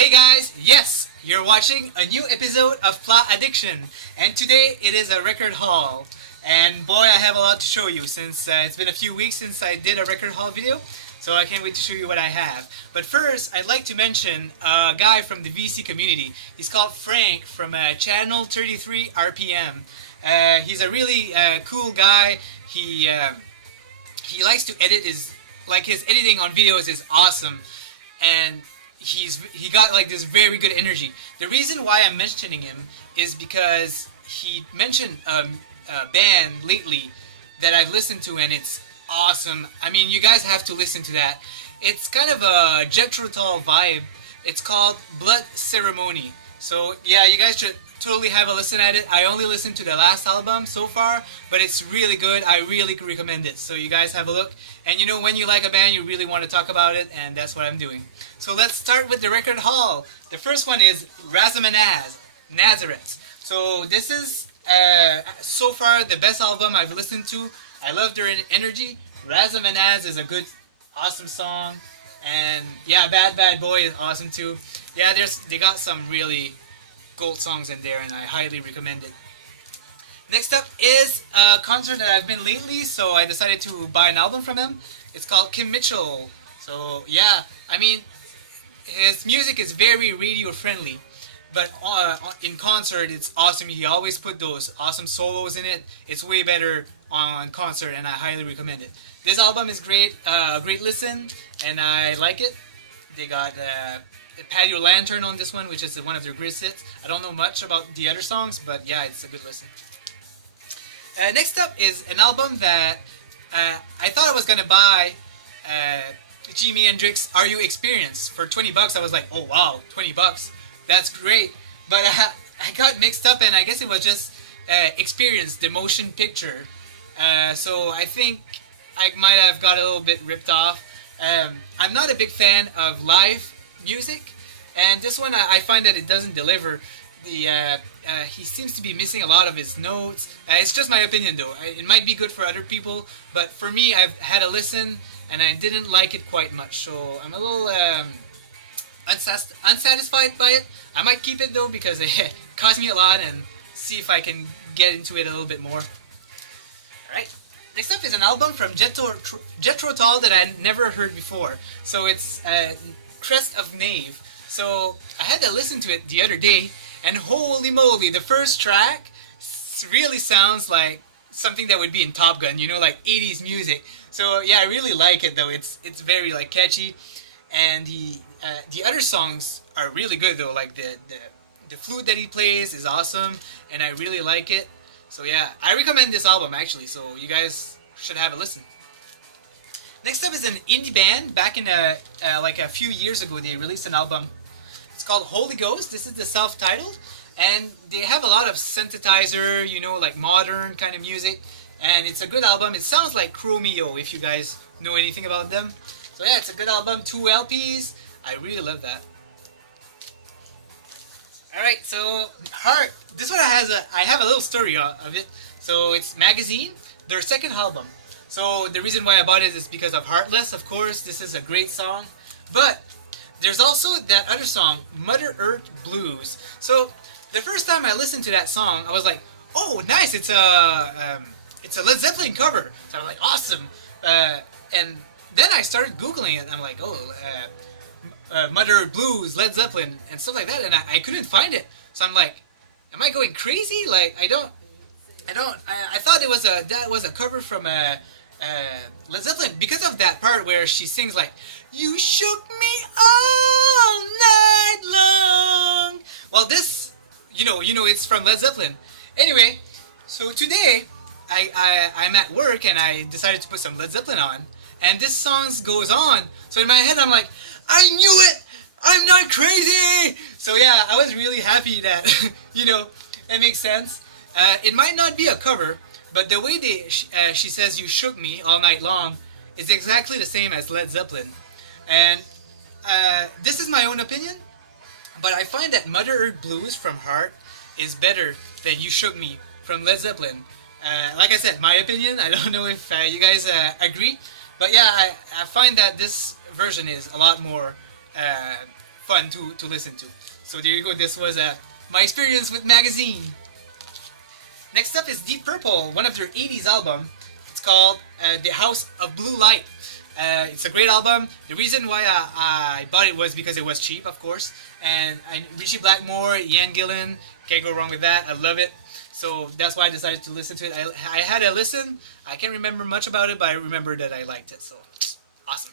Hey guys, yes, you're watching a new episode of Plot Addiction, and today it is a record haul. And boy, I have a lot to show you since it's been a few weeks since I did a record haul video, so I can't wait to show you what I have. But first, I'd like to mention a guy from the VC community. He's called Frank from Channel 33 RPM. He's a really cool guy. He likes to edit his editing on videos is awesome, and he got like this very good energy. The reason why I'm mentioning him is because he mentioned a band lately that I've listened to, and it's awesome. I mean, you guys have to listen to that. It's kind of a Jethro Tull vibe. It's called Blood Ceremony. So yeah, you guys should totally have a listen at it. I only listened to the last album so far, but it's really good. I really recommend it. So you guys have a look. And you know, when you like a band, you really want to talk about it, and that's what I'm doing. So let's start with the record haul. The first one is Razamanaz, Nazareth. So this is so far the best album I've listened to. I love their energy. Razamanaz is a good, awesome song. And yeah, Bad Bad Boy is awesome too. Yeah, they got some really gold songs in there, and I highly recommend it. Next up is a concert that I've been lately, so I decided to buy an album from him. It's called Kim Mitchell. So yeah, I mean, his music is very radio friendly, but in concert it's awesome. He always put those awesome solos in it. It's way better on concert, and I highly recommend it. This album is great, great listen, and I like it. They got Patio Lantern on this one, which is one of their greatest hits. I don't know much about the other songs, but yeah, it's a good listen. Next up is an album that I thought I was gonna buy. Jimi Hendrix Are You Experience for 20 bucks. I was like, oh wow, 20 bucks, that's great. But I got mixed up, and I guess it was just Experience, the motion picture. So I think I might have got a little bit ripped off. I'm not a big fan of live music, and this one I find that it doesn't deliver. He seems to be missing a lot of his notes. It's just my opinion though. It might be good for other people, but for me, I've had a listen and I didn't like it quite much, so I'm a little unsatisfied by it. I might keep it though because it cost me a lot, and see if I can get into it a little bit more. Alright, next up is an album from Jethro Tull that I never heard before. So it's Crest of Knave. So I had to listen to it the other day, and holy moly, the first track really sounds like something that would be in Top Gun, you know, like 80s music. So yeah, I really like it though. It's very like catchy, and the other songs are really good though. Like the flute that he plays is awesome, and I really like it. So yeah, I recommend this album actually. So you guys should have a listen. Next up is an indie band. Back in like a few years ago, they released an album. It's called Holy Ghost. This is the self-titled, and they have a lot of synthesizer, you know, like modern kind of music, and it's a good album. It sounds like Chromeo, if you guys know anything about them. So yeah, it's a good album. 2 LPs. I really love that. Alright, so Heart. This one I have a little story of it. So it's Magazine, their second album. So the reason why I bought it is because of Heartless, of course. This is a great song. But there's also that other song, Mother Earth Blues. So the first time I listened to that song, I was like, oh, nice, it's a Led Zeppelin cover. So I was like, awesome. And then I started Googling it, and I'm like, oh, Mother Earth Blues, Led Zeppelin, and stuff like that, and I couldn't find it. So I'm like, am I going crazy? Like, I thought that was a cover from Led Zeppelin, because of that part where she sings like, you shook me all night long. Well, this, you know, it's from Led Zeppelin. Anyway, so today I'm at work, and I decided to put some Led Zeppelin on, and this song goes on. So in my head, I'm like, I knew it! I'm not crazy! So yeah, I was really happy that, you know, it makes sense. It might not be a cover, but the way she says you shook me all night long is exactly the same as Led Zeppelin. And this is my own opinion, but I find that Mother Earth Blues from Heart is better than You Shook Me from Led Zeppelin. Like I said, my opinion. I don't know if you guys agree, but yeah, I find that this version is a lot more fun to listen to. So there you go. This was my experience with Magazine. Next up is Deep Purple, one of their 80s album. It's called The House of Blue Light. It's a great album. The reason why I bought it was because it was cheap, of course. And Richie Blackmore, Ian Gillan, can't go wrong with that. I love it. So that's why I decided to listen to it. I had a listen. I can't remember much about it, but I remember that I liked it. So awesome.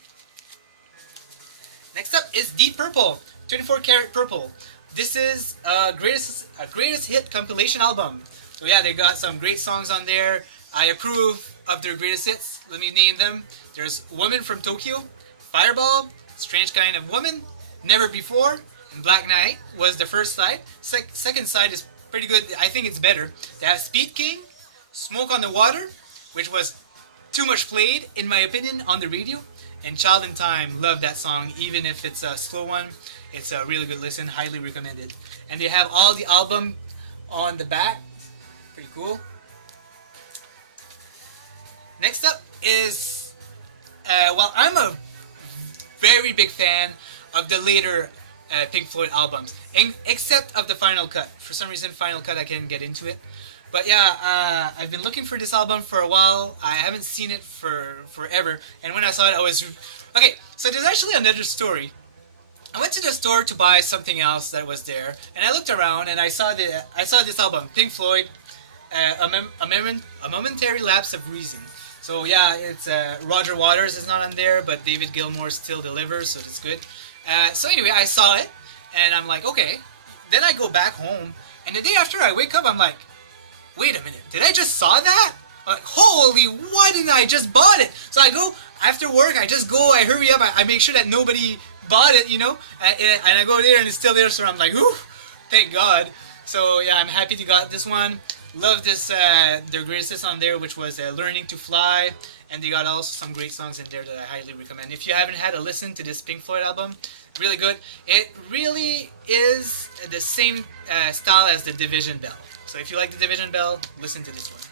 Next up is Deep Purple, 24 Karat Purple. This is a greatest hit compilation album. So yeah, they got some great songs on there. I approve of their greatest hits. Let me name them. There's Woman from Tokyo, Fireball, Strange Kind of Woman, Never Before, and Black Knight was the first side. Second side is pretty good. I think it's better. They have Speed King, Smoke on the Water, which was too much played, in my opinion, on the radio. And Child in Time, love that song, even if it's a slow one. It's a really good listen, highly recommended. And they have all the album on the back. Pretty cool. Next up is, well, I'm a very big fan of the later Pink Floyd albums, except of the Final Cut. For some reason, Final Cut, I can't get into it. But yeah, I've been looking for this album for a while. I haven't seen it for forever. And when I saw it, I was... Okay, so there's actually another story. I went to the store to buy something else that was there, and I looked around and I saw this album, Pink Floyd, a Momentary Lapse of Reason. So yeah, it's Roger Waters is not on there, but David Gilmour still delivers, so it's good. So anyway, I saw it, and I'm like, okay. Then I go back home, and the day after I wake up, I'm like, wait a minute, did I just saw that? Like, holy, why didn't I just bought it? So I go, after work, I just go, I hurry up, I make sure that nobody bought it, you know, and I go there and it's still there, so I'm like, whew, thank God. So yeah, I'm happy to got this one. Love this, their greatest hits on there, which was Learning to Fly, and they got also some great songs in there that I highly recommend. If you haven't had a listen to this Pink Floyd album, really good. It really is the same style as the Division Bell. So if you like the Division Bell, listen to this one.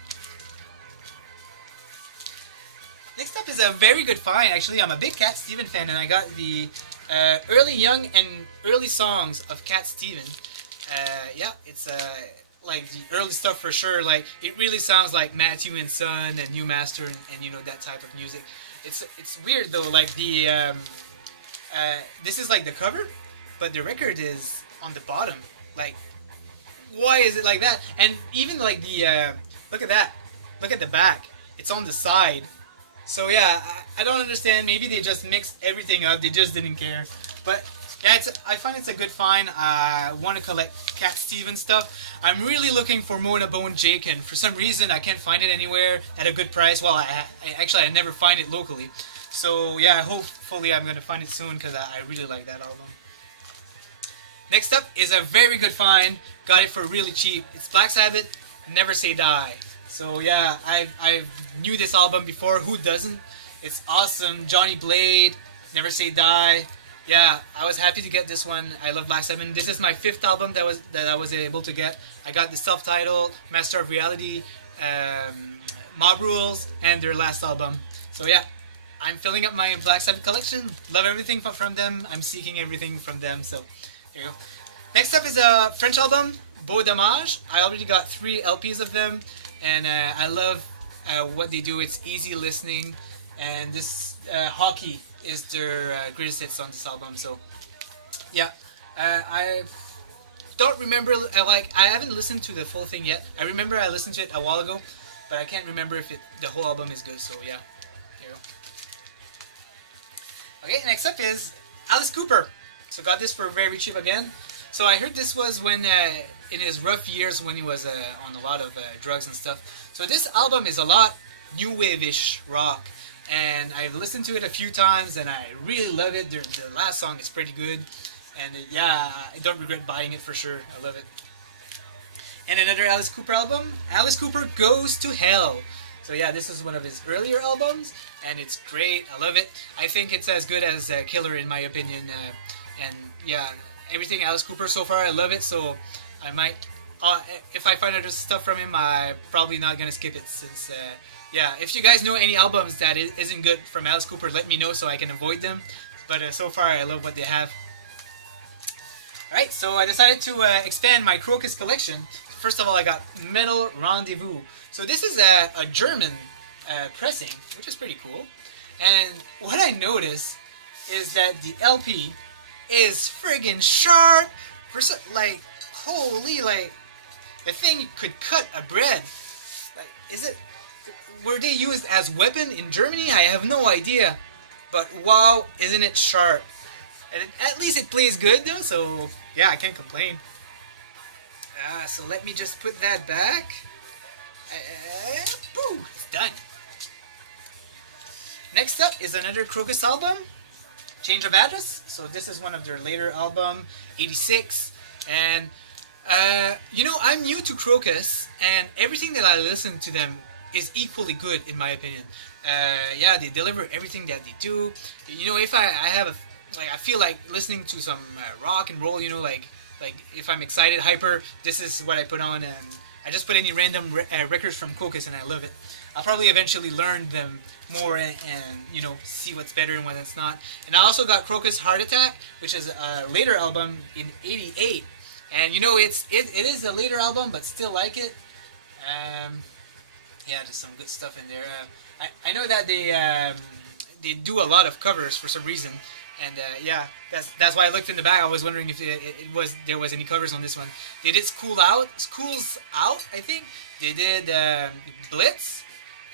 Next up is a very good find, actually. I'm a big Cat Stevens fan, and I got the early young and early songs of Cat Stevens. Yeah, it's like the early stuff for sure. Like, it really sounds like Matthew and Son and New Master and you know, that type of music. It's weird though, like the this is like the cover, but the record is on the bottom. Like, why is it like that? And even like the look at that, look at the back, it's on the side. So yeah, I don't understand. Maybe they just mixed everything up. They just didn't care. But yeah, I find it's a good find. I want to collect Cat Stevens stuff. I'm really looking for Mona Bone Jake, and for some reason I can't find it anywhere at a good price. Well, I never find it locally. So yeah, hopefully I'm gonna find it soon because I really like that album. Next up is a very good find. Got it for really cheap. It's Black Sabbath, Never Say Die. So yeah, I knew this album before. Who doesn't? It's awesome. Johnny Blade, Never Say Die. Yeah, I was happy to get this one. I love Black Sabbath. This is my 5th album that I was able to get. I got the self-titled, Master of Reality, Mob Rules, and their last album. So yeah, I'm filling up my Black Sabbath collection. Love everything from them. I'm seeking everything from them. So here you go. Next up is a French album, Beau Dommage. I already got 3 LPs of them, and I love what they do. It's easy listening, and this Hockey is their greatest hits on this album. So yeah, I don't remember, I haven't listened to the full thing yet. I remember I listened to it a while ago, but I can't remember if the whole album is good. So yeah, here we go. Okay, next up is Alice Cooper. So got this for very cheap again. So I heard this was when in his rough years when he was on a lot of drugs and stuff. So this album is a lot new wave-ish rock, and I've listened to it a few times and I really love it. The last song is pretty good, and yeah, I don't regret buying it for sure. I love it. And another Alice Cooper album, Alice Cooper Goes to Hell. So yeah, this is one of his earlier albums, and it's great. I love it. I think it's as good as Killer in my opinion. And yeah, everything Alice Cooper so far, I love it. So I might, if I find other stuff from him, I'm probably not gonna skip it. Since yeah, if you guys know any albums that isn't good from Alice Cooper, let me know so I can avoid them. But so far, I love what they have. Alright, so I decided to expand my Crocus collection. First of all, I got Metal Rendezvous. So this is a German pressing, which is pretty cool. And what I noticed is that the LP is friggin' sharp. Like, holy, like, the thing could cut a bread. Like, were they used as weapon in Germany? I have no idea. But wow, isn't it sharp? And at least it plays good though, so yeah, I can't complain. So let me just put that back. Boo, it's done. Next up is another Crocus album, Change of Address. So this is one of their later album, 86. And you know, I'm new to Crocus, and everything that I listen to them is equally good in my opinion. Yeah, they deliver everything that they do. You know, if I I feel like listening to some rock and roll, you know, like if I'm excited, hyper, this is what I put on, and I just put any random records from Crocus, and I love it. I'll probably eventually learn them more and you know, see what's better and what's not. And I also got Crocus Heart Attack, which is a later album in '88, and you know, it is a later album, but still like it. Yeah, just some good stuff in there. I know that they do a lot of covers for some reason, and yeah, that's why I looked in the back. I was wondering if there was any covers on this one. They did Schools Out, I think. They did Blitz,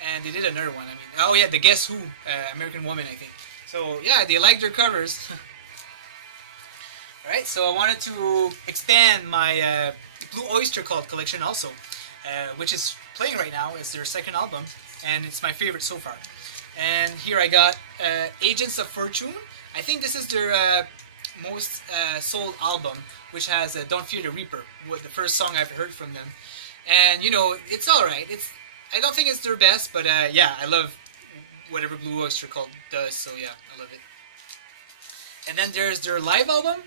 and they did another one. I mean, oh yeah, the Guess Who, American Woman, I think. So yeah, they like their covers. Alright, so I wanted to expand my Blue Oyster Cult collection also, which is playing right now. It's their second album, and it's my favorite so far. And here I got Agents of Fortune. I think this is their most sold album, which has Don't Fear the Reaper, the first song I've heard from them. And you know, it's alright. I don't think it's their best, but yeah, I love whatever Blue Oyster Cult does, so yeah, I love it. And then there's their live album,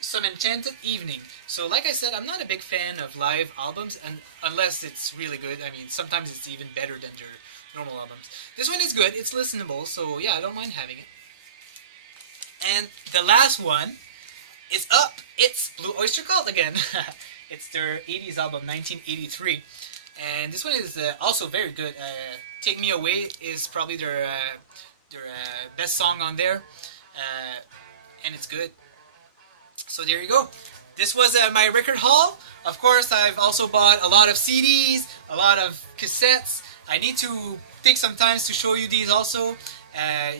Some Enchanted Evening. So like I said, I'm not a big fan of live albums, and unless it's really good. I mean, sometimes it's even better than their normal albums. This one is good, it's listenable, so yeah, I don't mind having it. And the last one is up. It's Blue Oyster Cult again. It's their 80s album, 1983. And this one is also very good. Take Me Away is probably their best song on there. And it's good. So there you go. This was my record haul. Of course, I've also bought a lot of CDs, a lot of cassettes. I need to take some time to show you these also.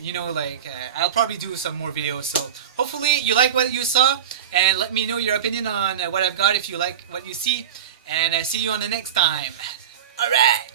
You know, like, I'll probably do some more videos. So hopefully you like what you saw, and let me know your opinion on what I've got if you like what you see. And see you on the next time. Alright!